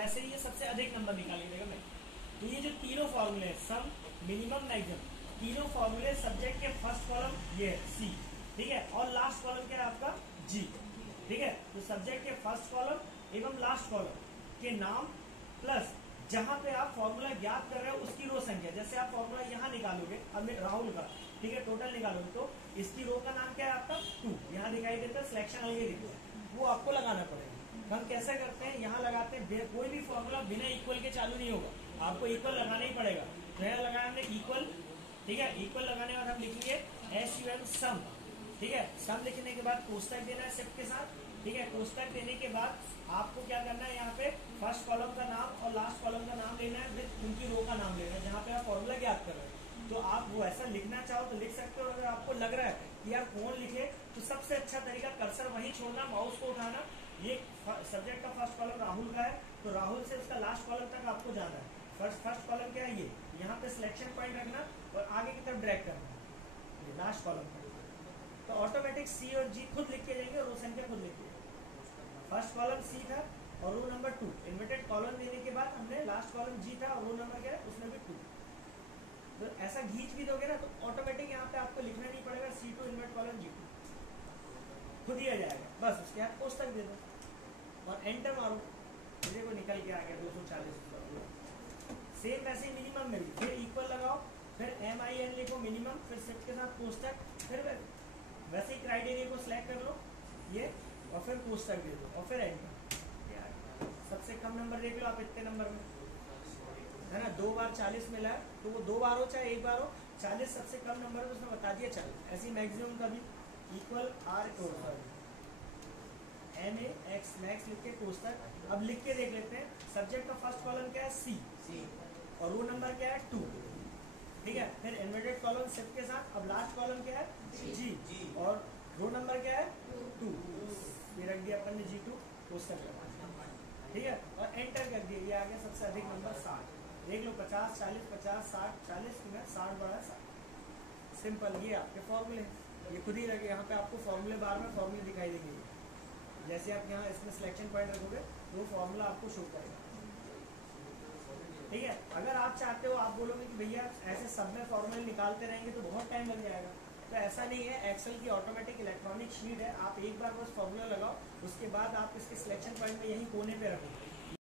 वैसे ही ये सबसे अधिक नंबर निकाल के देगा मैं। तो ये जो तीनों फॉर्मूले हैं, सम, मिनिमम, मैक्सिमम, तीनों फॉर्मूले सब्जेक्ट के फर्स्ट कॉलम ये है सी, ठीक है, और लास्ट कॉलम क्या है आपका जी, ठीक है। तो सब्जेक्ट के फर्स्ट कॉलम एवं लास्ट कॉलम के नाम प्लस जहां पे आप फॉर्मूला ज्ञात कर रहे हो उसकी रो संख्या। जैसे आप फॉर्मूला यहाँ निकालोगे, अब राहुल का, ठीक है, टोटल निकालोगे तो इसकी रो का नाम क्या है आपका 2, यहाँ दिखाई देता है, सिलेक्शन अलग दिखता है, वो आपको लगाना पड़ेगा। हम कैसे करते हैं, यहाँ लगाते हैं, कोई भी फॉर्मूला बिना इक्वल के चालू नहीं होगा, आपको इक्वल लगाना ही पड़ेगा। तो यहाँ लगाया हमने इक्वल, ठीक है, इक्वल लगाने के बाद हम लिखेंगे SUM सम, ठीक है। सम लिखने के बाद कोष्टक देना है शिफ्ट के साथ, ठीक है। कोष्टक देने के बाद आपको क्या करना है, यहाँ पे फर्स्ट कॉलम का नाम और लास्ट कॉलम का नाम लेना है, विद उनकी रो का नाम लेना है जहाँ पे आप फॉर्मूला ज्ञात कर रहे हैं। तो आप वो ऐसा लिखना चाहो तो लिख सकते हो। अगर आपको लग रहा है कि यार कौन लिखे, तो सबसे अच्छा तरीका कर्सर वहीं छोड़ना, माउस को उठाना। ये सब्जेक्ट का फर्स्ट कॉलम राहुल का है, तो राहुल से उसका लास्ट कॉलम तक आपको जाना है। फर्स्ट कॉलम क्या है, ये यहाँ पे सिलेक्शन पॉइंट रखना और आगे की तरफ ड्रैग करना, ये लास्ट कॉलम पर। तो ऑटोमेटिक सी और जी खुद लिख के जाएंगे और रो संख्या खुद लिख के। फर्स्ट कॉलम सी था और रो नंबर 2, इन्वर्टेड कॉलम देने के बाद हमने लास्ट कॉलम जी था और रो नंबर क्या है उसमें भी 2। तो ऐसा घींच भी दोगे ना तो ऑटोमेटिक यहाँ पे आपको लिखना नहीं पड़ेगा, C2 इन्वर्ट कॉलम G2 खुद ही आ जाएगा। बस उसके बाद कोष्टक दे दो और एंटर मारो, मुझे को निकल के आ गया 240। सेम वैसे ही मिनिमम में भी फिर इक्वल लगाओ, फिर MIN लिखो मिनिमम, फिर शिफ्ट के साथ कोष्टक, फिर वैसे ही क्राइटेरिया को सिलेक्ट कर लो ये और फिर कोष्टक दे दो और फिर एंटर। सबसे कम नंबर देख लो आप इतने नंबर में, है ना, 2 बार 40 मिला है, तो वो 2 बार हो चाहे 1 बार हो, 40 सबसे कम नंबर है तो उसने बता दिया 40। ऐसी मैक्सिमम का भी इक्वल MAX मैक्स लिख के कोष्टक। अब लिख के देख लेते हैं, सब्जेक्ट का फर्स्ट कॉलम क्या है C और रो नंबर क्या है 2, ठीक है। फिर इन्वर्टेड कॉलम शिफ्ट के साथ, अब लास्ट कॉलम क्या है G और रो नंबर क्या है 2, ये रख दिया अपन ने G2 कोष्टक लगा, ठीक है, और एंटर कर दिया। ये आ गया सबसे अधिक नंबर 60। देख लो 50 40 50 60 40 में 60 बढ़ा 60। सिंपल, ये आपके फॉर्मूले, ये खुद ही लगे। यहाँ पे आपको फॉर्मूले बार में फॉर्मूले दिखाई देंगे, जैसे आप यहाँ इसमें सिलेक्शन पॉइंट रखोगे तो फॉर्मूला आपको शो करेगा, ठीक है। अगर आप चाहते हो, आप बोलोगे कि भैया ऐसे सब में फॉर्मूले निकालते रहेंगे तो बहुत टाइम लग जाएगा, तो ऐसा नहीं है। एक्सेल की ऑटोमेटिक इलेक्ट्रॉनिक शीट है, आप एक बार बस फॉर्मूला लगाओ, उसके बाद आप इसके सिलेक्शन पॉइंट में यहीं कोने पे रखो।